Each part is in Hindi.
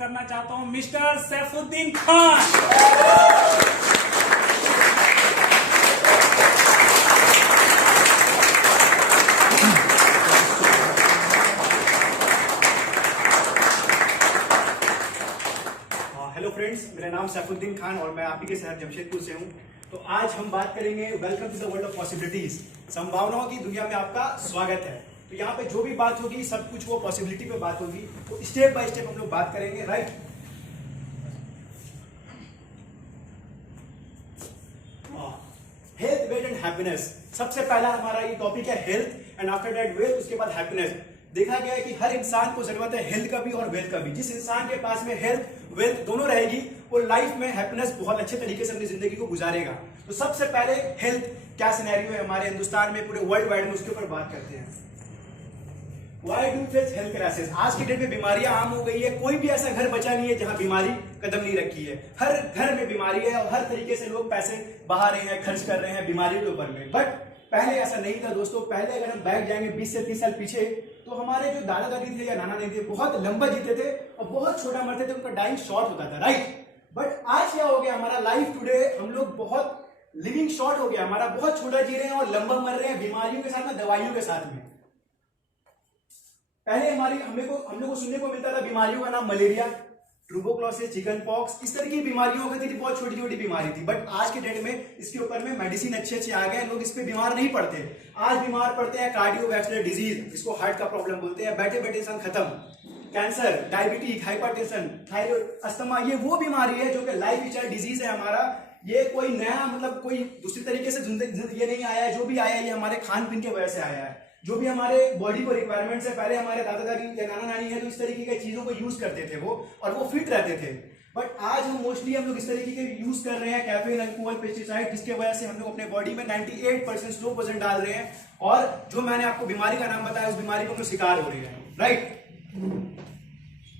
करना चाहता हूं mister Saifuddin Khan. Hello friends, मेरा नाम सैफुद्दीन खान और मैं आप ही के शहर जमशेदपुर से हूं। तो आज हम बात करेंगे welcome to the world of possibilities, संभावनाओं की दुनिया में आपका स्वागत है। तो यहाँ पे जो भी बात होगी सब कुछ वो पॉसिबिलिटी पे बात होगी, तो स्टेप बाय स्टेप हम लोग बात करेंगे, right. Health, wealth and happiness, सबसे पहला हमारा ये टॉपिक है health and after that wealth, उसके बाद हैप्पीनेस। देखा गया है कि हर इंसान को जरूरत है हेल्थ का भी और वेल्थ का भी। जिस इंसान के पास में हेल्थ वेल्थ दोनों रहेगी वो लाइफ में हैप्पीनेस बहुत अच्छे तरीके से अपनी जिंदगी को गुजारेगा। तो सबसे पहले हेल्थ क्या सिनेरियो है हमारे हिंदुस्तान में, पूरे वर्ल्ड वाइड में, उसके ऊपर बात करते हैं। Why do face health crisis? आज की डेट में बीमारियां आम हो गई है। कोई भी ऐसा घर बचा नहीं है जहां बीमारी कदम नहीं रखी है। हर घर में बीमारी है और हर तरीके से लोग पैसे बहा रहे हैं, खर्च कर रहे हैं बीमारी के ऊपर में। बट पहले ऐसा नहीं था दोस्तों। पहले अगर हम बैक जाएंगे 20 से 30 साल पीछे, तो हमारे जो दादा दादी थे या नाना नानी थे बहुत लंबा जीते थे और बहुत छोटा मरते थे, उनका टाइम शॉर्ट होता था, राइट। बट आज क्या हो गया, हमारा लाइफ टुडे, हम लोग बहुत लिविंग शॉर्ट हो गया, हमारा बहुत छोटा जी रहे हैं और लंबा मर रहे हैं बीमारियों के साथ में, दवाइयों के साथ में। पहले हम लोग को सुनने को मिलता था बीमारियों का नाम मलेरिया, ट्यूबरकुलोसिस, चिकन पॉक्स, इस तरह की बीमारियों होती थी, बहुत छोटी छोटी बीमारी थी। बट आज के डेट में इसके ऊपर में मेडिसिन अच्छे आ गए, लोग इस पे बीमार नहीं पड़ते। आज बीमार पड़ते हैं कार्डियोवैस्कुलर डिजीज, जिसको हार्ट का प्रॉब्लम बोलते हैं, बैठे बैठे इंसान खत्म, cancer, diabetes, hypertension, thyroid, asthma, ये वो बीमारी है जो कि लाइफ स्टाइल डिजीज है हमारा। ये कोई नया मतलब कोई दूसरी तरीके से ये नहीं आया है, जो भी आया है ये हमारे खान पीन की वजह से आया है। जो भी हमारे बॉडी को रिक्वायरमेंट है, पहले हमारे दादा दादी या नाना नानी है तो इस तरीके की चीजों को यूज करते थे वो, और वो फिट रहते थे। बट आज हम मोस्टली हम लोग इस तरीके के यूज कर रहे हैं कैफीन, अल्कोहल, पेस्टिसाइड, जिसके वजह से हम लोग अपने बॉडी में 98% स्लो पोजन डाल रहे हैं, और जो मैंने आपको बीमारी का नाम बताया उस बीमारी को हम लोग शिकार हो रहे हैं, राइट।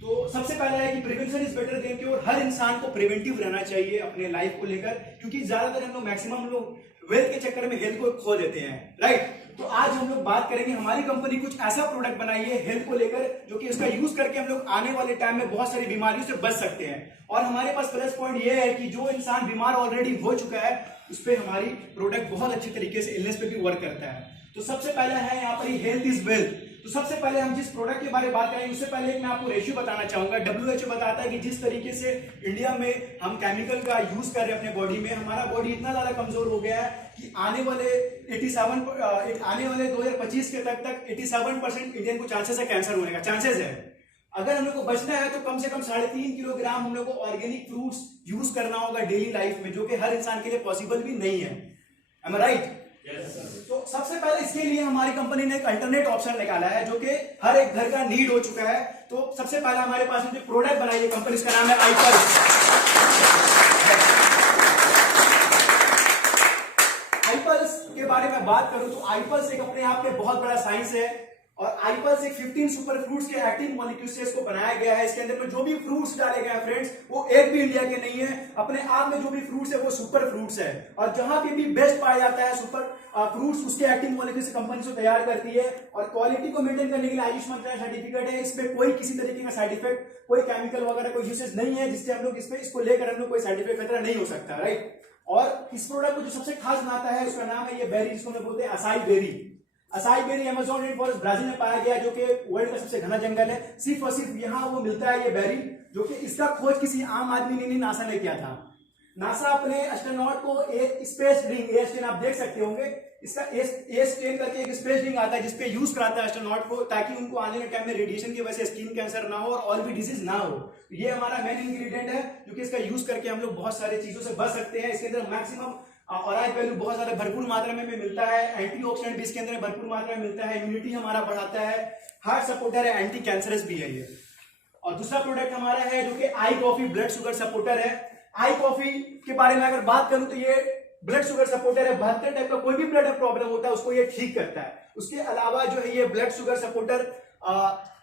तो सबसे पहला है कि prevention is better than cure. हर इंसान को प्रिवेंटिव रहना चाहिए अपने लाइफ को लेकर, क्योंकि ज्यादातर हम लोग मैक्सिमम लोग वेल्थ के चक्कर में हेल्थ को खो देते हैं, राइट। तो आज हम लोग बात करेंगे, हमारी कंपनी कुछ ऐसा प्रोडक्ट बनाई है हेल्थ को लेकर जो कि इसका यूज करके हम लोग आने वाले टाइम में बहुत सारी बीमारियों से बच सकते हैं। और हमारे पास प्लस पॉइंट ये है कि जो इंसान बीमार ऑलरेडी हो चुका है उस पर हमारी प्रोडक्ट बहुत अच्छी तरीके से इलनेस पे भी वर्क करता है। तो सबसे पहला है यहाँ पर हेल्थ इज वेल्थ। तो सबसे पहले हम जिस प्रोडक्ट के बारे में बात करेंगे उससे पहले मैं आपको रेशियो बताना चाहूंगा। WHO बताता है कि जिस तरीके से इंडिया में हम केमिकल का यूज कर रहे हैं अपने बॉडी में, हमारा बॉडी इतना ज्यादा कमजोर हो गया है कि आने वाले 2025 के तक 87% इंडियन को चांसेस है कैंसर होने का, चांसेस है। अगर हम लोग को बचना है तो कम से कम 3.5 किलोग्राम हम लोग को ऑर्गेनिक फ्रूट्स यूज करना होगा डेली लाइफ में, जो कि हर इंसान के लिए पॉसिबल भी नहीं है। Am I right? तो सबसे पहले इसके लिए हमारी कंपनी ने एक अल्टरनेट ऑप्शन निकाला है जो कि हर एक घर का नीड हो चुका है। तो सबसे पहले हमारे पास जो प्रोडक्ट बनाई है कंपनी, इसका नाम है आईपल्स। आईपल्स के बारे में बात करूं तो आईपल्स एक अपने आप में बहुत बड़ा साइंस है, और आईपल्स एक 15 सुपर फ्रूट्स के एक्टिव मॉलिक्यूल्स से इसको बनाया गया है। इसके अंदर में जो भी फ्रूट्स डाले गए हैं फ्रेंड्स, वो एक भी इंडिया के नहीं है। अपने आप में जो भी फ्रूट्स है वो सुपर फ्रूट्स है, और जहां पे भी बेस्ट पाया जाता है सुपर फ्रूट्स, उसके एक्टिव मॉलिक्यूल्स से कंपनी को तैयार करती है। और क्वालिटी को मेंटेन करने के लिए आयुष मंत्रालय सर्टिफिकेट है। इसमें कोई किसी तरीके का साइड इफेक्ट, कोई केमिकल वगैरह कोई यूसेज नहीं है, जिससे हम लोग इसको लेकर हम लोग कोई साइड इफेक्ट खतरा नहीं हो सकता, राइट। और इस प्रोडक्ट को जो सबसे खास बनाता है उसका नाम है ये बेरी, जिसको हम बोलते हैं acai berry. Acai berry Amazon rain forest Brazil में पाया गया, जो कि वर्ल्ड का सबसे घना जंगल है। सिर्फ और सिर्फ यहाँ वो मिलता है ये बेरी, जो कि इसका खोज किसी आम आदमी ने नहीं, नासा ने किया था। नासा अपने एस्ट्रोनॉट को एक स्पेस रिंग, A-10 आप देख सकते होंगे, इसका A-10 करके एक स्पेस रिंग आता है जिसपे यूज कराता है एस्ट्रोनॉट को, ताकि उनको आने वाले टाइम में रेडिएशन की वजह से स्किन कैंसर ना हो और भी डिजीज ना हो। ये हमारा मेन इंग्रेडिएंट है, जो कि इसका यूज करके हम लोग बहुत सारी चीजों से बच सकते हैं। इसके अंदर मैक्सिमम ऑराइल वैल्यू बहुत ज्यादा भरपूर मात्रा में मिलता है, एंटीऑक्सीडेंट भी इसके अंदर भरपूर मात्रा में मिलता है, इम्यूनिटी हमारा बढ़ाता है, हार्ट सपोर्टर है, एंटी कैंसरस भी है ये। और दूसरा प्रोडक्ट हमारा है जो कि आई कॉफी ब्लड शुगर सपोर्टर है। आई कॉफी के बारे में अगर बात करूं तो ये ब्लड शुगर सपोर्टर है। 72 टाइप का कोई भी ब्लड प्रॉब्लम होता है उसको ये ठीक करता है। उसके अलावा जो है ये ब्लड शुगर सपोर्टर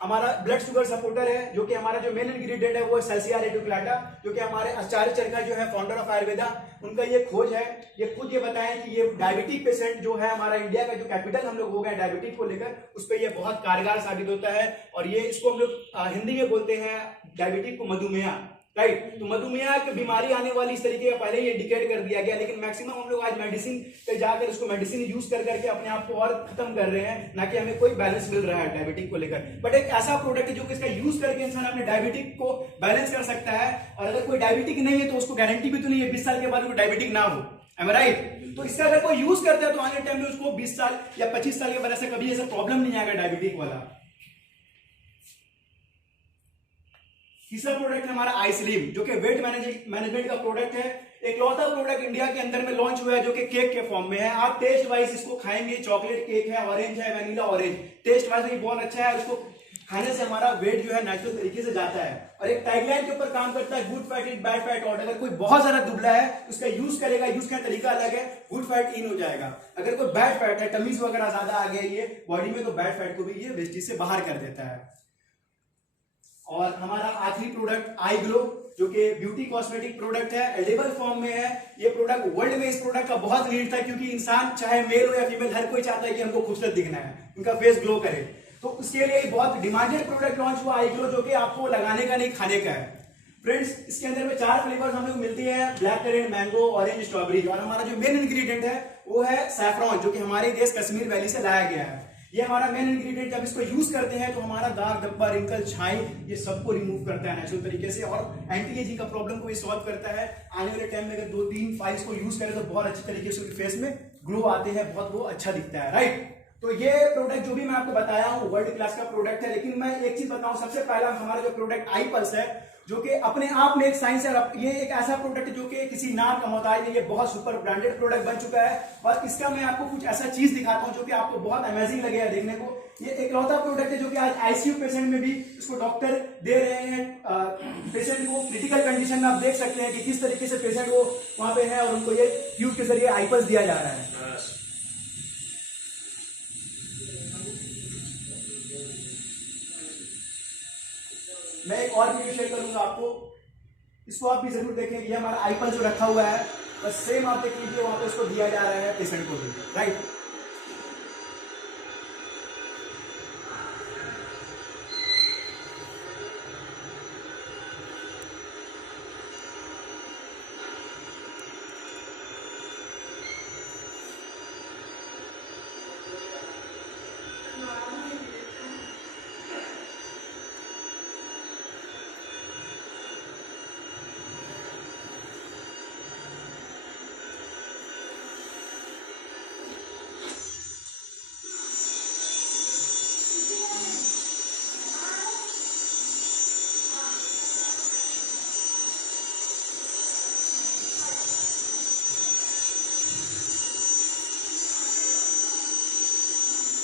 हमारा ब्लड शुगर सपोर्टर है, जो कि हमारा जो मेन इंग्रेडिएंट है वो है सेल्सिया रेटिकुलाटा, जो कि हमारे आचार्य चरखा जो है फाउंडर ऑफ आयुर्वेदा, उनका ये खोज है। ये खुद ये बताएं कि ये डायबिटिक पेशेंट जो है, हमारा इंडिया का जो कैपिटल हम लोग हो गए डायबिटिक को लेकर, उस पर ये बहुत कारगर साबित होता है। और ये इसको हम लोग हिंदी में बोलते हैं डायबिटिक को मधुमेह, राइट। तो मधुमेह की बीमारी आने वाली इस तरीके का पहले ही इंडिकेट कर दिया गया, लेकिन मैक्सिमम हम लोग आज मेडिसिन पे जाकर उसको मेडिसिन यूज कर करके अपने आप को और खत्म कर रहे हैं, ना कि हमें कोई बैलेंस मिल रहा है डायबिटिक को लेकर। बट एक ऐसा प्रोडक्ट है जो कि इसका यूज करके इंसान अपने डायबिटिक को बैलेंस कर सकता है, और अगर कोई डायबिटिक नहीं है तो उसको गारंटी भी तो नहीं है 20 साल के बाद कोई डायबिटिक ना हो, am I right? तो इसका अगर कोई यूज करता है तो आने टाइम में उसको 20 साल या 25 साल के बाद ऐसा कभी ऐसा प्रॉब्लम नहीं आएगा डायबिटिक वाला। तीसरा प्रोडक्ट है हमारा आईस्लिम, जो कि वेट मैनेजमेंट का प्रोडक्ट है। एक लौता प्रोडक्ट इंडिया के अंदर में लॉन्च हुआ है जो कि केक के फॉर्म में है। आप टेस्ट वाइज इसको खाएंगे, चॉकलेट केक है, ऑरेंज है, वनीला ऑरेंज, टेस्ट वाइज भी बहुत अच्छा है। उसको खाने से हमारा वेट जो है नेचुरल तरीके से जाता है, और एक टैगलाइन के ऊपर काम करता है, good fat is bad fat out. अगर कोई बहुत ज्यादा दुबला है उसका यूज करेगा, यूज का तरीका अलग है, गुड फैट इन हो जाएगा। अगर कोई बैड फैट है, टमीज वगैरह ज्यादा आ गया ये बॉडी में, तो बैड फैट को भी ये वेस्टेज से बाहर कर देता है। और हमारा आखिरी प्रोडक्ट आई ग्लो, जो कि ब्यूटी कॉस्मेटिक प्रोडक्ट है, एडिबल फॉर्म में है। ये प्रोडक्ट वर्ल्ड में इस प्रोडक्ट का बहुत नीड था, क्योंकि इंसान चाहे मेल हो या फीमेल, हर कोई चाहता है कि हमको खूबसूरत दिखना है, उनका फेस ग्लो करे। तो उसके लिए बहुत डिमांडेड प्रोडक्ट लॉन्च हुआ आई ग्लो, जो कि आपको लगाने का नहीं खाने का है। फ्रेंड्स, इसके अंदर में 4 फ्लेवर्स हम लोग मिलती है, black currant, mango, orange, strawberry. और हमारा जो मेन इंग्रेडिएंट है वो है सैफरॉन, जो कि हमारे देश कश्मीर वैली से लाया गया है। ये हमारा मेन इंग्रेडिएंट, जब इसको यूज करते हैं तो हमारा दाग, धब्बा, रिंकल, छाई, ये सबको रिमूव करता है नेचुरल तरीके से, और एंटी एजिंग का प्रॉब्लम को ये सॉल्व करता है। आने वाले टाइम में अगर 2-3 फाइल्स को यूज करें तो बहुत अच्छे तरीके से फेस में ग्लो आते हैं, बहुत वो अच्छा दिखता है, राइट। तो ये प्रोडक्ट जो भी मैं आपको बताया हूँ वर्ल्ड क्लास का प्रोडक्ट है। लेकिन मैं एक चीज बताऊं, सबसे पहला हमारा जो प्रोडक्ट आई पल्स है, जो कि अपने आप में एक साइंस है। ये एक ऐसा प्रोडक्ट है जो कि किसी नाम का मोहताज नहीं, ये बहुत सुपर ब्रांडेड प्रोडक्ट बन चुका है। और इसका मैं आपको कुछ ऐसा चीज दिखाता हूं जो कि आपको बहुत अमेजिंग लगेगा देखने को। ये एक लौता प्रोडक्ट है जो कि आज आईसीयू पेशेंट में भी इसको डॉक्टर दे रहे हैं। पेशेंट को क्रिटिकल कंडीशन में आप देख सकते हैं कि किस तरीके से पेशेंट वो वहां पे है, और उनको ये ट्यूब के जरिए आई पल्स दिया जा रहा है। मैं एक और वीडियो शेयर करूंगा आपको, इसको आप भी जरूर देखें। ये हमारा आई पल्स जो रखा हुआ है, बस सेम आप देख लीजिए, वहां पे इसको दिया जा रहा है पेशेंट को भी, राइट।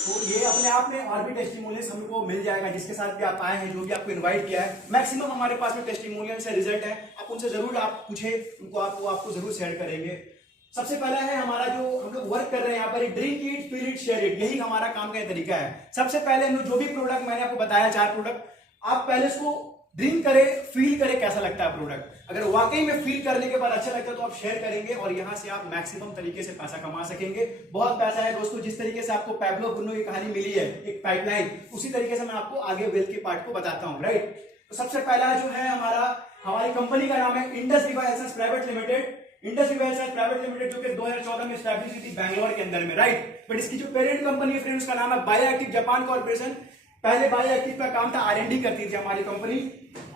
तो ये अपने आप में और भी टेस्टिमोनियल्स हमको मिल जाएगा, जिसके साथ भी आप आए हैं, जो भी आपको इनवाइट किया है। मैक्सिमम हमारे पास में टेस्टिमोनियल्स है, रिजल्ट है, आप उनसे जरूर आप पूछे, उनको आपको जरूर शेयर करेंगे। सबसे पहला है हमारा जो हम लोग वर्क कर रहे हैं यहाँ पर, drink it, feel it, share it, यही हमारा काम का तरीका है। सबसे पहले हम लोग जो भी प्रोडक्ट मैंने आपको बताया 4 प्रोडक्ट, आप पहले इसको ड्रिंक करें, फील करें कैसा लगता है प्रोडक्ट। अगर वाकई में फील करने के बाद अच्छा लगता है तो आप शेयर करेंगे, और यहां से आप मैक्सिमम तरीके से पैसा कमा सकेंगे। बहुत पैसा है दोस्तों, जिस तरीके से आपको पैब्लो ब्रूनो की कहानी मिली है, एक पाइपलाइन, उसी तरीके से मैं आपको आगे वेल्थ के पार्ट को बताता हूं, राइट। तो सबसे पहला जो है हमारी कंपनी का नाम है इंडस विवा हेल्थ प्राइवेट लिमिटेड। इंडस विवा हेल्थ प्राइवेट लिमिटेड, जो कि 2014 में स्टैब्लिश हुई थी बैंगलोर के अंदर में, राइट। बट इसकी जो पेरेंट कंपनी है फ्रेंड्स, उसका नाम है बायो एक्टिव जापान कॉर्पोरेशन। पहले बायो एक्टिव का काम था, R&D करती थी हमारी कंपनी,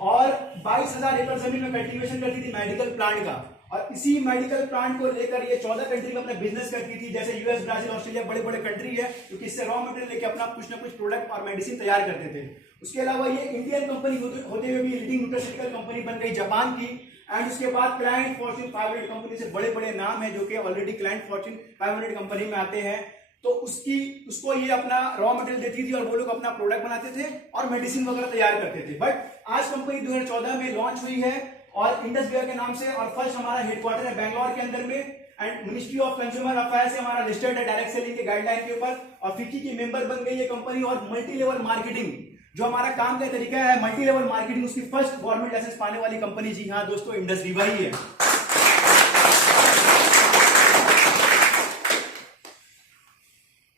और 22,000 एकड़ जमीन में कल्टीवेशन करती थी मेडिकल प्लांट का। और इसी मेडिकल प्लांट को लेकर ये 14 कंट्री में अपना बिजनेस करती थी, जैसे यूएस, ब्राजील, ऑस्ट्रेलिया, बड़े बड़े कंट्री है, क्योंकि इससे रॉ मटेरियल लेके अपना कुछ ना कुछ प्रोडक्ट और मेडिसिन तैयार करते थे। उसके अलावा ये इंडियन कंपनी होते हुए भी लीडिंग न्यूट्रास्यूटिकल कंपनी बन गई जापान की। एंड उसके बाद क्लाइंट फॉर्च्यून 500 कंपनी से बड़े बड़े नाम है, जो कि ऑलरेडी क्लाइंट फॉर्च्यून 500 कंपनी में आते हैं। तो उसको ये अपना रॉ मटेरियल देती थी, और वो लोग अपना प्रोडक्ट बनाते थे और मेडिसिन वगैरह तैयार करते थे। बट आज कंपनी 2014 में लॉन्च हुई है, और इंडस विवा के नाम से, और फर्स्ट हमारा हेडक्वार्टर है बैंगलोर के अंदर में। And ministry of consumer affairs से हमारा लिस्टेड है डायरेक्ट सेलिंग के गाइडलाइन के ऊपर, और फिक्की की मेंबर बन गई है कंपनी। और मल्टी लेवल मार्केटिंग जो हमारा काम का तरीका है, मल्टी लेवल मार्केटिंग, उसकी फर्स्ट गवर्नमेंट लाइसेंस पाने वाली कंपनी, जी हाँ दोस्तों, इंडस विवा ही है।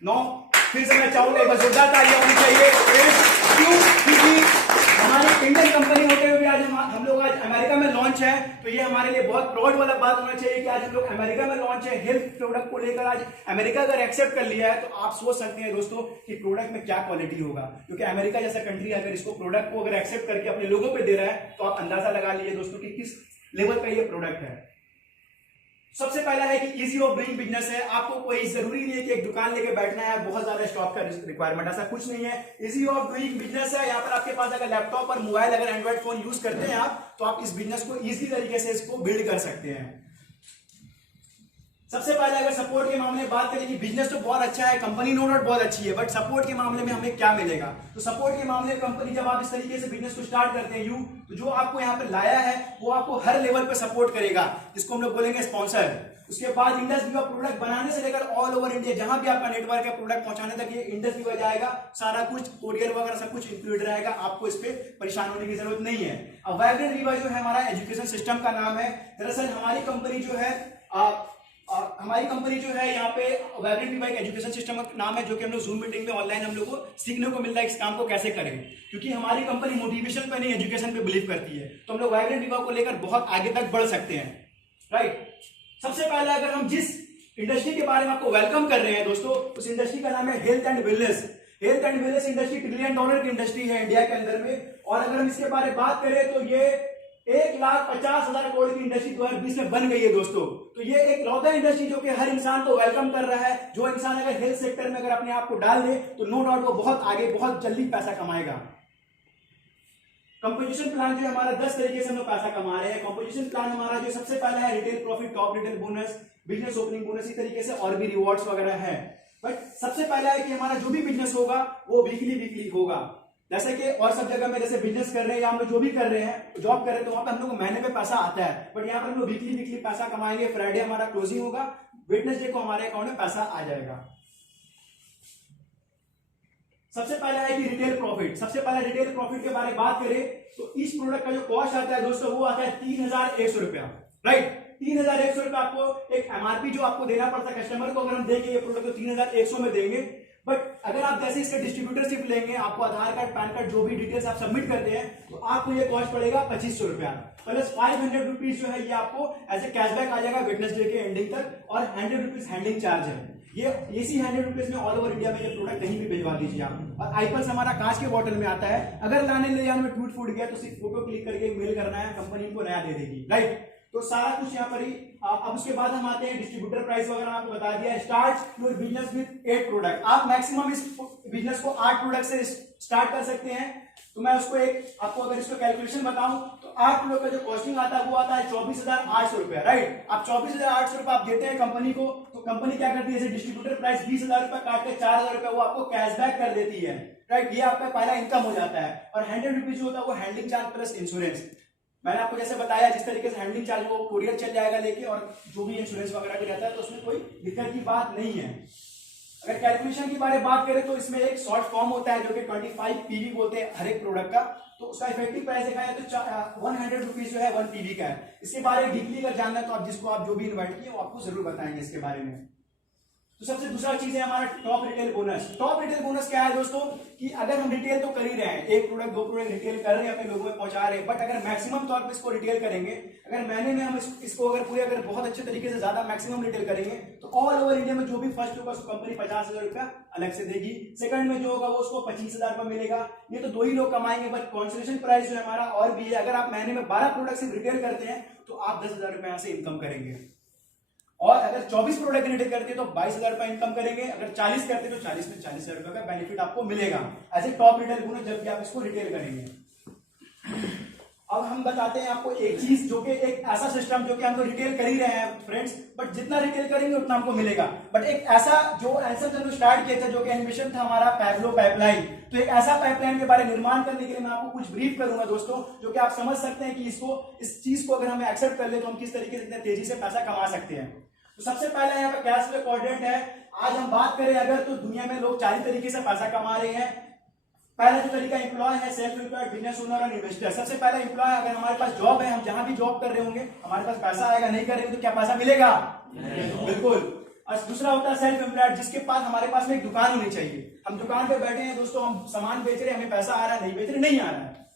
9 फिर से मैं चाहूंगा एक बार जोरदार तालियां होनी चाहिए। क्यों? क्योंकि हमारी इंडियन कंपनी होते हुए आज हम लोग आज अमेरिका में लॉन्च है, तो ये हमारे लिए बहुत प्राउड वाला बात होना चाहिए कि आज हम लोग अमेरिका में लॉन्च है। हेल्थ प्रोडक्ट को लेकर आज अमेरिका अगर एक्सेप्ट कर लिया है तो आप सोच सकते हैं दोस्तों कि प्रोडक्ट में क्या क्वालिटी होगा, क्योंकि अमेरिका जैसा कंट्री अगर इसको प्रोडक्ट को अगर एक्सेप्ट करके अपने लोगों पे दे रहा है तो आप अंदाजा लगा लीजिए दोस्तों कि किस लेवल का ये प्रोडक्ट है। सबसे पहला है कि इजी ऑफ डूइंग बिजनेस है। आपको कोई जरूरी नहीं है कि एक दुकान लेके बैठना है, बहुत ज्यादा स्टॉक का रिक्वायरमेंट, ऐसा कुछ नहीं है। इजी ऑफ डूइंग बिजनेस है। यहाँ पर आपके पास अगर लैपटॉप और मोबाइल अगर एंड्रॉइड फोन यूज करते हैं आप, तो आप इस बिजनेस को इजी तरीके से इसको बिल्ड कर सकते हैं। सबसे पहले अगर सपोर्ट के मामले में बात करें कि बिजनेस तो बहुत अच्छा है, कंपनी नो डाउट बहुत अच्छी है, बट सपोर्ट के मामले में हमें क्या मिलेगा? तो सपोर्ट के मामले में कंपनी जब आप इस तरीके से बिजनेस को स्टार्ट करते हैं तो जो आपको यहाँ पर लाया है वो आपको हर लेवल पर सपोर्ट करेगा, जिसको हम लोग बोलेंगे स्पॉन्सर। उसके बाद इंडस वीवा प्रोडक्ट बनाने से लेकर ऑल ओवर इंडिया जहां भी आपका नेटवर्क है प्रोडक्ट पहुंचाने तक ये इंडस वीवा जाएगा। सारा कुछ कोरियर वगैरह सब कुछ इंक्लूड रहेगा, आपको इस पे परेशान होने की जरूरत नहीं है। अब वाइब्रेंट वीवा जो है हमारा एजुकेशन सिस्टम का नाम है। दरअसल हमारी कंपनी जो है यहाँ पे वाइब्रेंट वीवा एक एजुकेशन सिस्टम का नाम है, जो कि हम लोग जूम मीटिंग में ऑनलाइन हम लोग को सीखने को मिल रहा है इस काम को कैसे करें, क्योंकि हमारी कंपनी मोटिवेशन पे नहीं एजुकेशन पे बिलीव करती है। तो हम लोग वाइब्रेंट वीवा को लेकर बहुत आगे तक बढ़ सकते हैं, राइट। सबसे पहले अगर हम जिस इंडस्ट्री के बारे में आपको वेलकम कर रहे हैं दोस्तों, उस इंडस्ट्री का नाम है health and wellness. Health and wellness industry $1 trillion की इंडस्ट्री है इंडिया के अंदर में, और अगर हम इसके बारे में बात करें तो ये 1,50,000 करोड़ की इंडस्ट्री 2020 में बन गई है दोस्तों। तो ये एक लौता इंडस्ट्री जो कि हर इंसान को वेलकम कर रहा है। जो इंसान अगर हेल्थ सेक्टर में अगर अपने आप को डाल दे तो नो डाउट वो बहुत आगे बहुत जल्दी पैसा कमाएगा। कंपोजिशन प्लान जो हमारा 10 तरीके से हम लोग पैसा कमा रहे हैं। कंपोजिशन प्लान हमारा जो सबसे पहला है retail profit, top retail bonus, business opening bonus, इस तरीके से और भी रिवॉर्ड्स वगैरह है। बट सबसे पहला है कि हमारा जो भी बिजनेस होगा वो वीकली होगा। जैसे कि और सब जगह में जैसे बिजनेस कर रहे हैं या हम लोग जो भी कर रहे हैं, जॉब कर रहे हैं, तो वहां पर हम लोग को महीने पे पैसा आता है, बट यहाँ पर हम लोग वीकली पैसा कमाएंगे। फ्राइडे हमारा क्लोजिंग होगा, वेडनेसडे को हमारे अकाउंट में पैसा आ जाएगा। सबसे पहला है कि रिटेल प्रॉफिट। सबसे पहले रिटेल प्रॉफिट के बारे में बात करें तो इस प्रोडक्ट का जो कॉस्ट आता है दोस्तों वो आता है 3,100 रुपया, राइट। 3,100 रुपया आपको एक एमआरपी जो आपको देना पड़ता है कस्टमर को। अगर हम देंगे ये प्रोडक्ट तो 3,100 में देंगे, बट अगर आप जैसे इसका डिस्ट्रीब्यूटरशिप लेंगे, आपको आधार कार्ड पैन कार्ड जो भी डिटेल्स आप सबमिट करते हैं, तो आपको ये कॉस्ट पड़ेगा 2,500 रुपया प्लस 500 रुपीज जो है ये आपको एज ए कैशबैक आ जाएगा वेडनेसडे के एंडिंग तक, और 100 रुपीज हैंडलिंग चार्ज है। ये इसी 100 रुपीज में ऑल ओवर इंडिया में ये प्रोडक्ट कहीं भी भिजवा दीजिए आप। और आईपल्स हमारा कांच के बॉटल में आता है, अगर लाने ले जाने में टूट फूट गया तो सिर्फ फोटो क्लिक करके मेल करना है, कंपनी को नया दे देगी, राइट। तो सारा कुछ यहाँ पर ही। अब उसके बाद हम आते हैं डिस्ट्रीब्यूटर प्राइस वगैरह आपको बता दिया। Start your business with 8 product. आप मैक्सिमम इस बिजनेस को 8 प्रोडक्ट से स्टार्ट कर सकते हैं। तो मैं उसको आपको अगर इसको कैलकुलेशन बताऊं तो 8 प्रोडक्ट का जो कॉस्टिंग आता है वो आता है 24,800 रुपया, राइट। आप 24,800 रुपया आप देते हैं कंपनी को, तो कंपनी क्या करती है, डिस्ट्रीब्यूटर प्राइस 20,000 रुपया काट के 4,000 रुपया वो आपको कैशबैक कर देती है, राइट। ये आपका पहला इनकम हो जाता है। और 100 रुपीज होता है वो हैंडलिंग चार्ज प्लस इंश्योरेंस। मैंने आपको जैसे बताया जिस तरीके से हैंडलिंग चार्ज वो कोरियर चल जाएगा लेके, और जो भी इंश्योरेंस वगैरह भी रहता है, तो उसमें कोई दिक्कत की बात नहीं है। अगर कैलकुलेशन की बारे में बात करें तो इसमें एक शॉर्ट फॉर्म होता है जो कि 25 पीवी बोलते हैं हर एक प्रोडक्ट का। तो उसका इफेक्टिव प्राइस देखा जाए तो 100 रुपीज जो है 1 पीवी का है। इसके बारे में डीपली अगर जानना है तो आप जिसको आप जो भी इन्वाइट किए वो आपको जरूर बताएंगे इसके बारे में। तो सबसे दूसरा चीज है हमारा top retail bonus. Top retail bonus क्या है दोस्तों, कि अगर हम रिटेल तो कर ही रहे हैं, 1 प्रोडक्ट 2 प्रोडक्ट रिटेल कर रहे हैं, अपने लोगों में पहुंचा रहे हैं, बट अगर मैक्सिमम तौर पे इसको रिटेल करेंगे, अगर महीने में हम इसको अगर पूरे अगर बहुत अच्छे तरीके से ज्यादा मैक्सिमम रिटेल करेंगे, तो ऑल ओवर इंडिया में जो भी फर्स्ट होगा उसको कंपनी 50,000 रुपया अलग से देगी। सेकंड में जो होगा वो उसको 25,000 रुपया मिलेगा। ये तो 2 ही लोग कमाएंगे, बट कॉन्सोलेशन प्राइस जो है हमारा और भी है। अगर आप महीने में 12 प्रोडक्ट सिर्फ रिटेल करते हैं तो आप 10,000 रुपया यहाँ से इनकम करेंगे। और अगर 24 प्रोडक्ट रिटेल करते हैं तो 22,000 रुपया इनकम करेंगे। अगर 40 करते हैं तो 40 में 40,000 रुपया का बेनिफिट आपको मिलेगा as a top retail bonus जब भी आप इसको रिटेल करेंगे। अब हम बताते हैं आपको एक चीज जो कि एक ऐसा सिस्टम जो कि हम लोग रिटेल कर ही रहे हैं फ्रेंड्स, बट जितना रिटेल करेंगे उतना हमको मिलेगा। बट एक ऐसा जो आंसर जो स्टार्ट किया था जो कि एनिमेशन था हमारा पैब्लो पाइपलाइन, तो एक ऐसा पाइपलाइन के बारे में निर्माण करने के लिए मैं आपको कुछ ब्रीफ करूंगा दोस्तों, जो कि आप समझ सकते हैं कि इस चीज को अगर हमें एक्सेप्ट कर ले तो हम किस तरीके से इतने तेजी से पैसा कमा सकते हैं। तो सबसे पहला यहाँ पे कैश फ्लो क्वाड्रेंट है। आज हम बात करें अगर तो दुनिया में लोग 4 तरीके से पैसा कमा रहे हैं। पहला जो तरीका एम्प्लॉय है, सेल्फ एम्प्लॉयड, बिजनेस ओनर और इन्वेस्टर। सबसे पहला एम्प्लॉय, अगर हमारे पास जॉब है, हम जहां भी जॉब कर रहे होंगे हमारे पास पैसा आएगा, नहीं कर रहे हो तो क्या पैसा मिलेगा? बिल्कुल। और दूसरा होता है सेल्फ एम्प्लॉयड, जिसके पास हमारे पास में एक दुकान होनी चाहिए। हम दुकान पे बैठे हैं दोस्तों, हम सामान बेच रहे हैं, हमें पैसा आ रहा है, नहीं बेच रहे नहीं आ रहा है।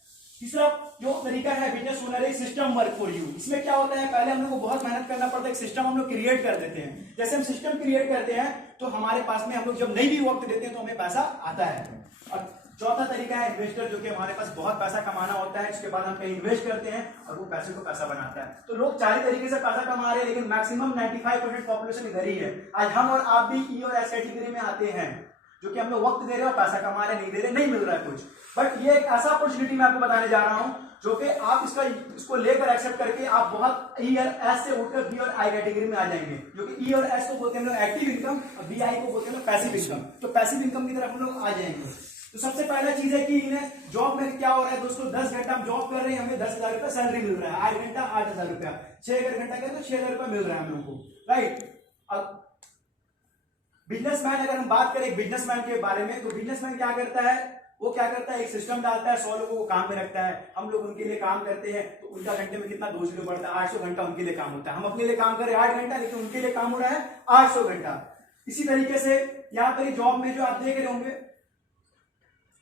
तीसरा जो तरीका है बिजनेस ओनर है सिस्टम वर्क फॉर यू। इसमें क्या होता है, पहले हम लोग को बहुत मेहनत करना पड़ता है, एक सिस्टम हम लोग क्रिएट कर देते हैं। जैसे हम सिस्टम क्रिएट करते हैं तो हमारे पास में हम लोग जब नहीं भी वक्त देते हैं तो हमें पैसा आता है। और चौथा तरीका है इन्वेस्टर, जो कि हमारे पास बहुत पैसा कमाना होता है, उसके बाद हम कहीं इन्वेस्ट करते हैं और वो पैसे को पैसा बनाता है। तो लोग 4 तरीके से पैसा कमा रहे हैं, लेकिन मैक्सिमम 95% पॉपुलेशन इधर ही है। आज हम और आप भी ई और एस कैटेगरी में आते हैं, जो कि हम लोग वक्त दे रहे हैं और पैसा कमा रहे, नहीं दे रहे, नहीं मिल रहा है कुछ। बट ये एक ऐसा अपॉर्चुनिटी मैं आपको बताने जा रहा हूं जो कि आप इसको लेकर एक्सेप्ट करके आप बहुत ई और एस से उठकर बी और आई कैटेगरी में आ जाएंगे, जो कि ई और एस को बोलते हैं हम लोग एक्टिव इनकम और बी आई को बोलते हैं पैसिव इनकम। तो पैसिव इनकम की तरफ हम लोग आ जाएंगे। तो सबसे पहला चीज है कि इन्हें जॉब में क्या हो रहा है दोस्तों, 10 घंटा हम जॉब कर रहे हैं, हमें 10,000 रुपया सैलरी मिल रहा है, 8 घंटा 8,000 रुपया, 6 घंटा करें तो 6,000 रुपया मिल रहा है हम लोगों को, राइट। अब बिजनेसमैन, अगर हम बात करें बिजनेसमैन के बारे में, तो बिजनेसमैन क्या करता है, वो क्या करता है, एक सिस्टम डालता है, 100 लोगों को काम में रखता है, हम लोग उनके लिए काम करते हैं, तो उनका घंटे में कितना 2 जीरो बढ़ता है, 800 घंटा उनके लिए काम होता है। हम अपने लिए काम कर रहे हैं 8 घंटा, लेकिन उनके लिए काम हो रहा है 800 घंटा। इसी तरीके से यहाँ पर जॉब में जो आप देख रहे होंगे,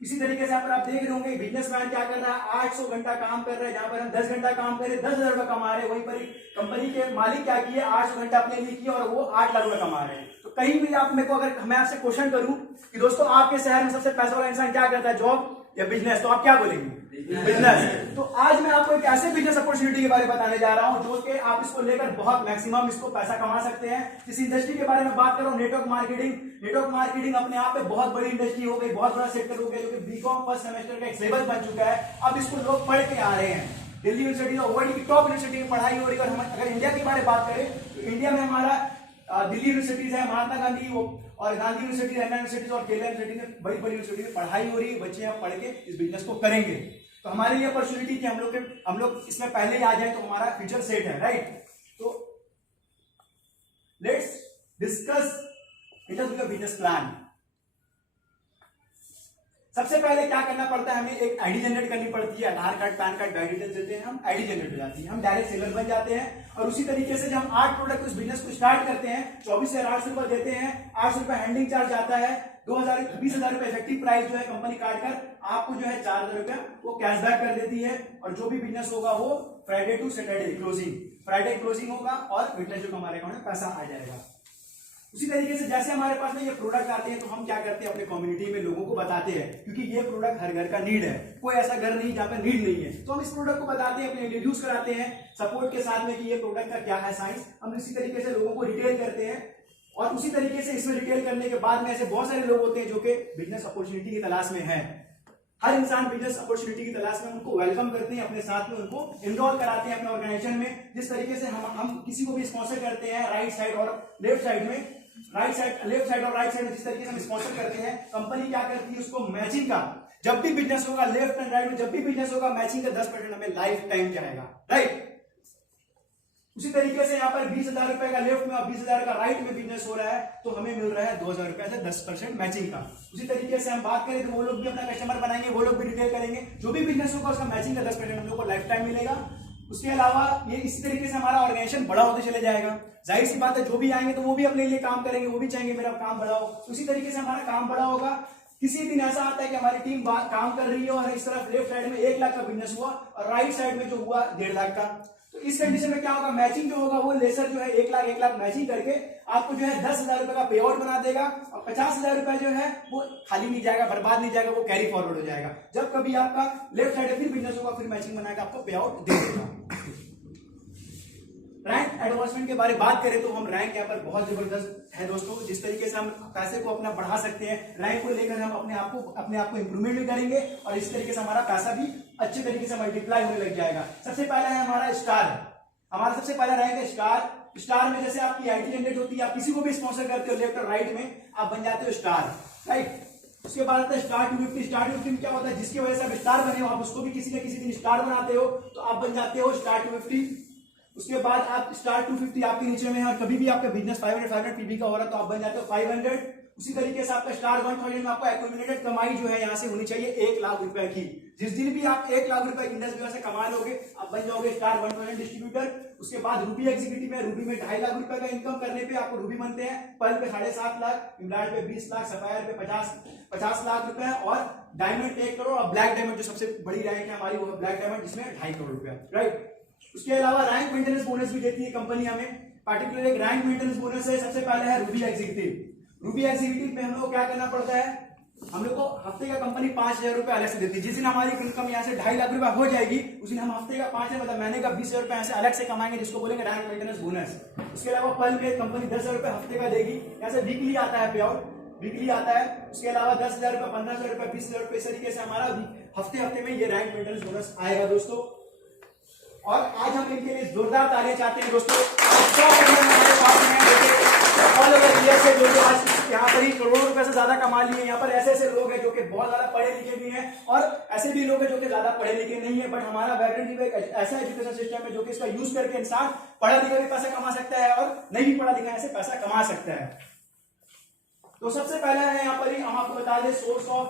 इसी तरीके से आप देख रहे होंगे बिजनेसमैन क्या कर रहा है, 800 घंटा काम कर रहा है, जहां पर हम 10 घंटा काम कर रहे हैं 10,000 रुपया कमा रहे हैं, वहीं पर कंपनी के मालिक क्या किए, 800 घंटा अपने लिए किए और वो 8 लाख रुपया कमा रहे हैं। तो कहीं भी आप मेरे को, अगर मैं आपसे क्वेश्चन करूं कि दोस्तों आपके शहर में सबसे पैसा वाला इंसान क्या करता है, जॉब या बिजनेस, तो आप क्या बोलेंगे, बिजनेस। तो आज मैं आपको एक ऐसे बिजनेस अपॉर्चुनिटी के बारे में बताने जा रहा हूं जो कि आप इसको लेकर बहुत मैक्सिमम इसको पैसा कमा सकते हैं। इस इंडस्ट्री के बारे में बात कर रहा हूं, नेटवर्क मार्केटिंग। नेटवर्क मार्केटिंग अपने आप में बहुत बड़ी इंडस्ट्री हो गई, बहुत बड़ा सेक्टर हो गया, जो कि बीकॉम फर्स्ट सेमेस्टर का एक सिलेबस बन चुका है। अब इसको लोग पढ़ के आ रहे हैं। दिल्ली यूनिवर्सिटी और वर्ल्ड की टॉप यूनिवर्सिटी में पढ़ाई हो रही है। और हम अगर इंडिया के बारे में बात करें तो इंडिया में हमारा दिल्ली यूनिवर्सिटीज है, महात्मा गांधी और गांधी यूनिवर्सिटी, अन्ना यूनिवर्सिटीज और केरला यूनिवर्सिटी में बड़ी बड़ी यूनिवर्सिटी में पढ़ाई हो रही है। बच्चे यहाँ पढ़ के इस बिजनेस को करेंगे। तो हमारे लिए अपॉर्चुनिटी थी, हम लोग इसमें पहले ही आ जाए तो हमारा फ्यूचर सेट है, राइट। तो लेट्स डिस्कस बिजनेस प्लान। सबसे पहले क्या करना पड़ता है, हमें एक आईडी जनरेट करनी पड़ती है। Aadhaar card, PAN card, bank details देते हैं, हम आईडी जनरेट हो जाती है, हम डायरेक्ट सेलर बन जाते हैं। और उसी तरीके से जब हम 8 प्रोडक्ट उस बिजनेस को स्टार्ट करते हैं, 24,800 रुपए देते हैं, 800 रुपए हैंडलिंग चार्ज आता है, 20,000 रुपए इफेक्टिव प्राइस जो है कंपनी काटकर आपको जो है 4,000 रुपया वो कैशबैक कर देती है। और जो भी बिजनेस होगा वो Friday to Saturday closing, Friday closing होगा और वीकली जो हमारे अकाउंट में पैसा आ जाएगा। उसी तरीके से जैसे हमारे पास में ये प्रोडक्ट आते हैं तो हम क्या करते हैं, अपने कम्युनिटी में लोगों को बताते हैं, क्योंकि ये प्रोडक्ट हर घर का नीड है। कोई ऐसा घर नहीं जहां पर नीड नहीं है, तो हम इस प्रोडक्ट को बताते हैं, अपने इंट्रोड्यूस कराते हैं सपोर्ट के साथ में कि ये प्रोडक्ट का क्या है साइंस। हम इसी तरीके से लोगों को रिटेल करते हैं। और उसी तरीके से इसमें रिटेल करने के बाद में ऐसे बहुत सारे लोग होते हैं जो कि बिजनेस अपॉर्चुनिटी की तलाश में है। हर इंसान बिजनेस अपॉर्चुनिटी की तलाश में, उनको वेलकम करते हैं, अपने साथ में उनको इनरोल कराते हैं अपने ऑर्गेनाइजेशन में। जिस तरीके से हम किसी को भी स्पॉन्सर करते हैं राइट साइड और लेफ्ट साइड में, लेफ्ट साइड और राइट साइड में जिस तरीके से हम स्पॉन्सर करते हैं, कंपनी क्या करती है उसको मैचिंग का, जब भी बिजनेस होगा लेफ्ट एंड राइट में, जब भी बिजनेस होगा मैचिंग का 10% हमें लाइफ टाइम जाएगा, राइट। उसी तरीके से यहाँ पर 20,000 रुपए का लेफ्ट में और 20,000 का राइट में बिजनेस हो रहा है तो हमें मिल रहा है 2,000 रुपए से 10% मैचिंग का। उसी तरीके से हम बात करें तो वो लोग भी अपना कस्टमर बनाएंगे, वो लोग भी रिटेल करेंगे, जो भी बिजनेस होगा उसका मैचिंग का 10% हम लोग को लाइफ टाइम मिलेगा। उसके अलावा ये इसी तरीके से हमारा ऑर्गेनाइजेशन बड़ा होते चले जाएगा। जाहिर सी बात है जो भी आएंगे तो वो भी अपने लिए काम करेंगे, वो भी चाहेंगे मेरा काम बड़ा हो। उसी तरीके से हमारा काम बड़ा होगा। किसी दिन ऐसा आता है कि हमारी टीम काम कर रही है और इस तरफ लेफ्ट साइड में 1 लाख का बिजनेस हुआ और राइट साइड में जो हुआ 1.5 लाख का, तो इस कंडीशन में क्या होगा, मैचिंग जो होगा वो लेसर जो है 1 लाख मैचिंग करके आपको जो है 10,000 रुपए का पे आउट बना देगा और 50,000 रुपए जो है वो खाली नहीं जाएगा, बर्बाद नहीं जाएगा, वो कैरी फॉरवर्ड हो जाएगा। जब कभी आपका लेफ्ट साइड फिर बिजनेस होगा फिर मैचिंग बनाकर आपको पे आउट दे देगा। रैंक एडवांसमेंट के बारे में बात करें तो हम रैंक यहाँ पर बहुत जबरदस्त है दोस्तों। जिस तरीके से हम पैसे को अपना बढ़ा सकते हैं, रैंक को लेकर हम अपने आप को इंप्रूवमेंट भी करेंगे और इस तरीके से हमारा पैसा भी अच्छे तरीके से मल्टीप्लाई होने लग जाएगा। सबसे पहला है हमारा स्टार, हमारा सबसे पहला रैंक है स्टार। स्टार में जैसे आपकी आईडी जनरेट होती है, आप किसी को भी स्पॉन्सर करते हो लेफ्ट और राइट में, आप बन जाते हो स्टार, राइट। उसके बाद आता है स्टार 250। स्टार 250 क्या होता है, जिसकी वजह से आप स्टार बने हो, आप उसको भी किसी न किसी दिन स्टार बनाते हो तो आप बन जाते हो स्टार 250। उसके बाद आप स्टार 250 आपके नीचे में है और कभी भी आपका बिजनेस 500 पीबी का हो रहा है तो आप बन जाते हो 500। उसी तरीके से आपका स्टार 1000 में आपको एक्यूमुलेटेड कमाई जो है यहाँ से होनी चाहिए 1 लाख रुपए की। जिस दिन भी आप 1 लाख रुपए इंडस व्यूअर से कमा लोगे आप बन जाओगे स्टार 1000 डिस्ट्रीब्यूटर। उसके बाद रूबी एग्जीक्यूटिव है, रूबी में 2.5 लाख रुपए का इनकम करने पे आपको रूबी बनते हैं, पर्ल पे 7.5 लाख, इमरान पे 20 लाख, सफायर पे 50 लाख रुपए और डायमंड 1 करोड़ और ब्लैक डायमंड जो सबसे बड़ी रैंक है हमारी वो है ब्लैक डायमंड जिसमें 2.5 करोड़ रुपए, राइट। उसके अलावा रैंक मेंटेनेंस बोनस भी देती है कंपनी हमें। पार्टिकुलर एक रैंक मेंटेनेंस बोनस है, सबसे पहले है रूबी एग्जीक्यूटिव। रूबी एग्जीक्यूटिव में हम लोग क्या करना पड़ता है, हम लोग को हफ्ते का कंपनी 5,000 रुपए अलग से देती है। जिस दिन हमारी इनकम यहाँ से 2.5 लाख रुपए हो जाएगी उस दिन हम हफ्ते का 5,000 मतलब महीने का 20,000 रुपए यहाँ से अलग से कमाएंगे जिसको बोलेंगे रैंक मेंटेनेंस बोनस। उसके अलावा पल में कंपनी 10,000 रुपए हफ्ते का देगी, यहाँ से वीकली आता है पे आउट, वीकली आता है। उसके अलावा 10,000 रुपए, 15,000 रुपए, 20,000 रुपए, इस तरीके से हमारा हफ्ते में ये रैंक मेंटेनेंस बोनस आएगा दोस्तों। और आज हम इनके लिए जोरदार तालियां चाहते हैं दोस्तों। हमारे पास में ऑल ओवर इंडिया से जो आज यहाँ पर ही करोड़ों रुपए से ज्यादा कमा लिए। यहाँ पर ऐसे लोग हैं जो कि बहुत ज्यादा पढ़े लिखे भी हैं और ऐसे भी लोग हैं जो कि ज्यादा पढ़े लिखे नहीं है, बट हमारा वैटरनरी में एक ऐसा एजुकेशन सिस्टम है जो कि इसका यूज करके इंसान पढ़ा लिखा भी पैसा कमा सकता है और नहीं भी पढ़ा लिखा ऐसे पैसा कमा सकता है। तो सबसे पहला है यहाँ पर ही हम आपको बता दें सोर्स ऑफ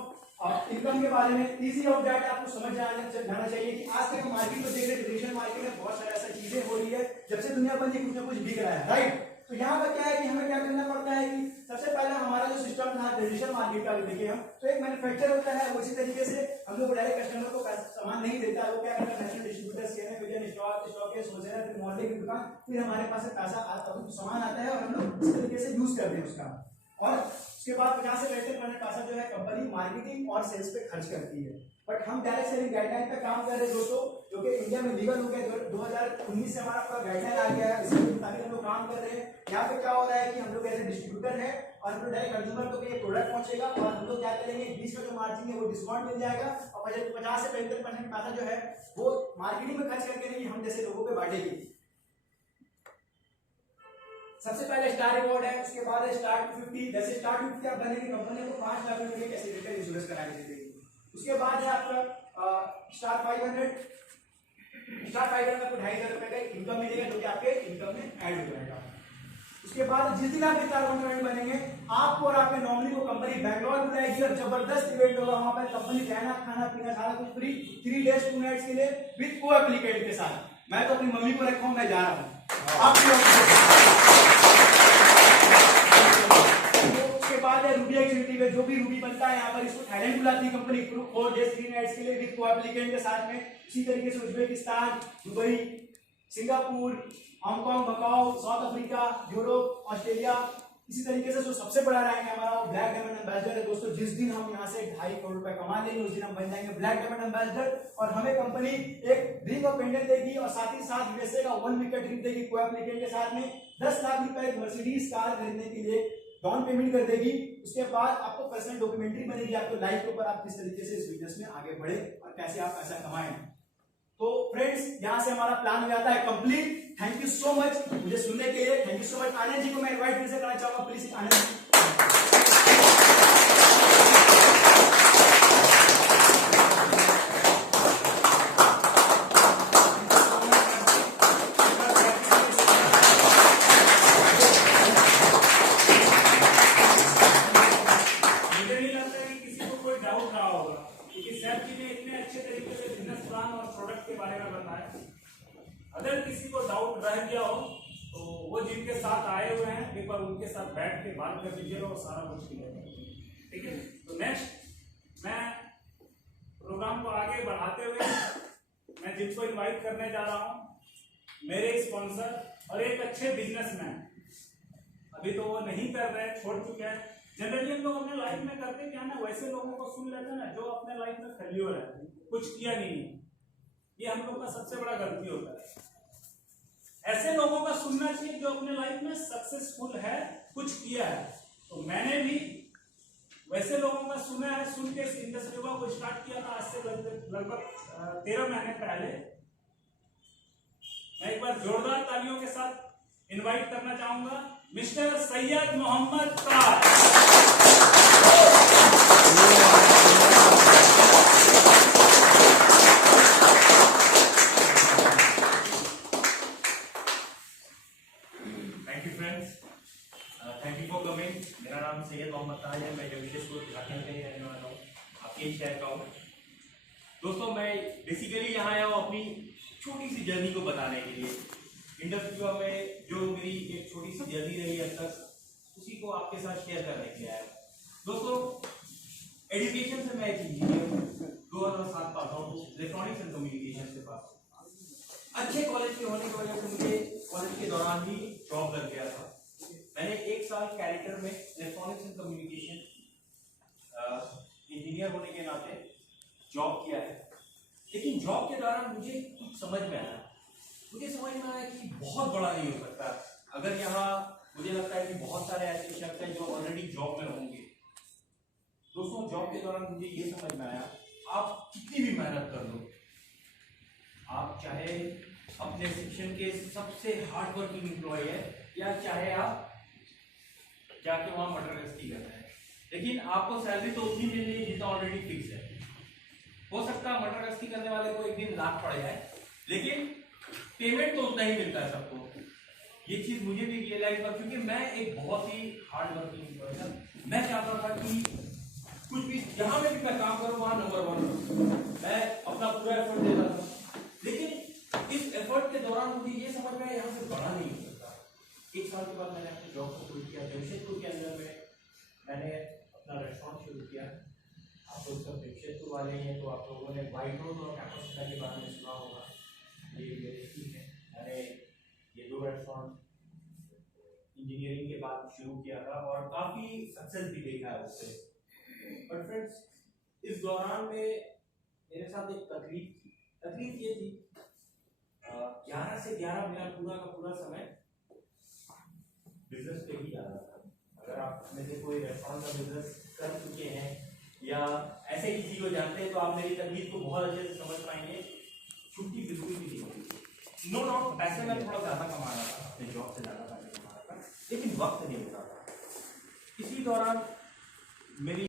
इनकम के बारे में। इजी ऑफ दैट आपको समझ जाना चाहिए कि आज तक मार्केट में देख रहे ट्रेडिशनल मार्केट में बहुत सारी ऐसी चीजें हो रही है जब से दुनिया बंदी कुछ ना कुछ बिक रहा है, राइट। तो यहाँ पर क्या है कि हमें क्या करना पड़ता है कि सबसे पहले हमारा जो सिस्टम था ट्रेडिशनल मार्केट का देखिए हम तो एक मैन्युफैक्चर होता है, उसी तरीके से हम लोग डायरेक्ट कस्टमर को सामान नहीं देता है, वो क्या करता है नेशनल डिस्ट्रीब्यूटर्स के स्टॉक होलसेलर फिर मॉडलिंग की दुकान, फिर हमारे पास पैसा सामान आता है और हम लोग इस तरीके से यूज करते हैं उसका। और उसके बाद 50 से 75% पैसा जो है कंपनी मार्केटिंग और सेल्स पे खर्च करती है। बट हम डायरेक्ट सेलिंग गाइडलाइन पे काम कर रहे हैं दोस्तों, जो कि इंडिया में लीगल हो गया। 2019 से हमारा पूरा गाइडलाइन आ गया है, इसके मुताबिक हम लोग काम कर रहे हैं। यहाँ पे क्या हो रहा है कि हम लोग ऐसे डिस्ट्रीब्यूटर है और हम लोग डायरेक्ट कंज्यूमर को ये प्रोडक्ट पहुंचेगा और हम लोग क्या करेंगे बीच का जो मार्जिन है वो डिस्काउंट मिल जाएगा और 50 से 75% पैसा जो है वो मार्केटिंग में खर्च करके नहीं हम जैसे लोगों पे बांटेगी। सबसे पहले स्टार रिवॉर्ड है, उसके बाद है स्टार 250। जैसे स्टार 250 आप बनेंगे कंपनी को 5 लाख रुपए के एसिडेंटल इंश्योरेंस करा के देगी। उसके बाद है आपका स्टार 500। स्टार 500 में आपको 2,500 रुपए का इनकम मिलेगा जो कि आपके इनकम में ऐड हो जाएगा। उसके बाद जिस दिन आप स्टार 100 बनेंगे आपको और आपके नॉमिनी को कंपनी बैंगलोर बुलाएगी और जबरदस्त इवेंट होगा। वहां पर कंपनी रहना खाना पीना सारा कुछ फ्री 3 डेज 2 नाइट्स के लिए विद को एप्लीकेट के साथ। मैं तो अपनी मम्मी को रखा हूं, मैं जा रहा हूं उसके बाद है रूबी एग्जीक्यूटिव है, जो भी रूबी बनता है यहाँ पर इसको थाईलैंड बुलाती है कंपनी 4 डेज 3 नाइट्स के लिए विद को एप्लीकेंट के साथ में। इसी तरीके से Uzbekistan, Dubai, Singapore, Hong Kong, Macau, South Africa, Europe, Australia, इसी तरीके से जो सबसे बड़ा रैंक है हमारा वो ब्लैक डायमंड एम्बेसडर है दोस्तों। जिस दिन हम यहाँ से 2.5 करोड़ रुपए कमा लेंगे उस दिन हम बन जाएंगे ब्लैक डायमंड एम्बेसडर और हमें कंपनी एक रिंग और पेंडेंट देगी और साथ ही साथ यूएसए का 1 वीक का ट्रिप देगी को एप्लीकेंट के साथ में। 10 लाख रुपए मर्सिडीज कार खरीदने के लिए डाउन पेमेंट कर देगी। उसके बाद आपको पर्सनल डॉक्यूमेंट्री बनेगी आपको लाइफ के ऊपर आप किस तरीके से इस बिजनेस में आगे बढ़े और कैसे आप पैसा कमाएं। तो फ्रेंड्स यहाँ से हमारा प्लान हो जाता है complete. Thank you so much मुझे सुनने के लिए, thank you so much. Anand ji को मैं इनवाइट फिर से करना चाहूंगा, प्लीज आनंद जी। अगर किसी को डाउट रह गया हो तो वो जिनके साथ आए हुए हैं एक बार उनके साथ बैठ के बात कर लीजिएगा, वो सारा कुछ क्लियर है, ठीक है। तो नेक्स्ट मैं प्रोग्राम को आगे बढ़ाते हुए मैं जिनको इनवाइट करने जा रहा हूं मेरे स्पॉन्सर और एक अच्छे बिजनेसमैन, अभी तो वो नहीं कर रहे, छोड़ चुके हैं। जनरली हम लोग अपने लाइफ में करते क्या ना, वैसे लोगों को सुन लेते हैं ना जो अपने लाइफ में फेल्योर है, कुछ किया नहीं है। ये हम लोग का सबसे बड़ा गलती होता है। ऐसे लोगों का सुनना चाहिए जो अपने लाइफ में सक्सेसफुल है, कुछ किया है। तो मैंने भी वैसे लोगों का सुना है, सुन के इस इंडस्ट्री को स्टार्ट किया था आज से लगभग 13 महीने पहले। मैं एक बार जोरदार तालियों के साथ इनवाइट करना चाहूंगा mister Syed Mohammad Taj. Thank you for coming. मेरा नाम सैयद मोहम्मद ताज है। मैं जमशेदपुर झारखंड का ही रहने वाला हूँ, आपके ही शहर का हूँ। दोस्तों, मैं बेसिकली यहाँ आया हूँ अपनी छोटी सी जर्नी को बताने के लिए। इंडस्ट्री में जो मेरी एक छोटी सी जर्नी रही अब तक, उसी को आपके साथ शेयर करने के लिए आया हूँ। दोस्तों, एजुकेशन से मैं एक इंजीनियर हूँ, 2007 पास आउट हूँ, इलेक्ट्रॉनिक्स एंड कम्युनिकेशन से पास। अच्छे कॉलेज के होने की वजह से मुझे कॉलेज के दौरान ही जॉब लग गया था। मैंने 1 साल कैरेक्टर में इलेक्ट्रॉनिक्स एंड कम्युनिकेशन इंजीनियर होने के नाते जॉब किया है। लेकिन जॉब के दौरान मुझे कुछ समझ में आया कि बहुत बड़ा नहीं हो सकता। अगर यहाँ मुझे लगता है कि बहुत सारे ऐसे शख्स हैं जो ऑलरेडी जॉब में होंगे। दोस्तों, जॉब के दौरान मुझे ये समझ में आया, आप कितनी भी मेहनत कर लो, आप चाहे अपने सेक्शन के सबसे हार्ड वर्किंग एम्प्लॉय है या चाहे आप जाके वहां मटर गश्ती कर रहे हैं, लेकिन आपको सैलरी तो उतनी मिल रही है जितना ऑलरेडी फिक्स है। हो सकता है मटर गश्ती करने वाले को एक दिन लाख पड़ जाए, लेकिन पेमेंट तो उतना ही मिलता है सबको। ये चीज मुझे भी रियलाइज हुआ, क्योंकि मैं एक बहुत ही हार्ड वर्किंग एम्प्लॉय था। मैं चाहता था कि कुछ भी जहां में भी मैं काम करूं वहां नंबर 1 हूं। मैं अपना पूरा एफर्ट देता था, लेकिन इस एफर्ट के दौरान मुझे ये समझ में आया यहाँ से बड़ा नहीं हो सकता। 1 साल के बाद मैंने अपनी जॉब को शुरू किया। जमशेदपुर के अंदर में मैंने अपना रेस्टोरेंट शुरू किया। आप लोग सब जमशेदपुर वाले हैं तो आप लोगों ने वाइट रोड और कैपेसिटा के बारे में सुना होगा। ये मेरी टीम है। मैंने ये 2 रेस्टोरेंट इंजीनियरिंग के बाद शुरू किया था और काफ़ी सक्सेस भी देखा है उससे। बट फ्रेंड्स, इस दौरान में मेरे साथ एक तकलीफ ये थी, 11 से 11 मेरा पूरा का पूरा समय बिजनेस पे ही जा रहा था। अगर आप में से कोई रेस्टोरेंट का बिजनेस कर चुके हैं या ऐसे किसी को जानते हैं तो आप मेरी तकलीफ को बहुत अच्छे से समझ पाएंगे। छुट्टी बिल्कुल भी नहीं होती। नो डाउट पैसे में थोड़ा ज़्यादा कमा रहा था, अपने जॉब से ज़्यादा पैसे कमा रहा था, लेकिन वक्त नहीं मिल रहा था। इसी दौरान मेरी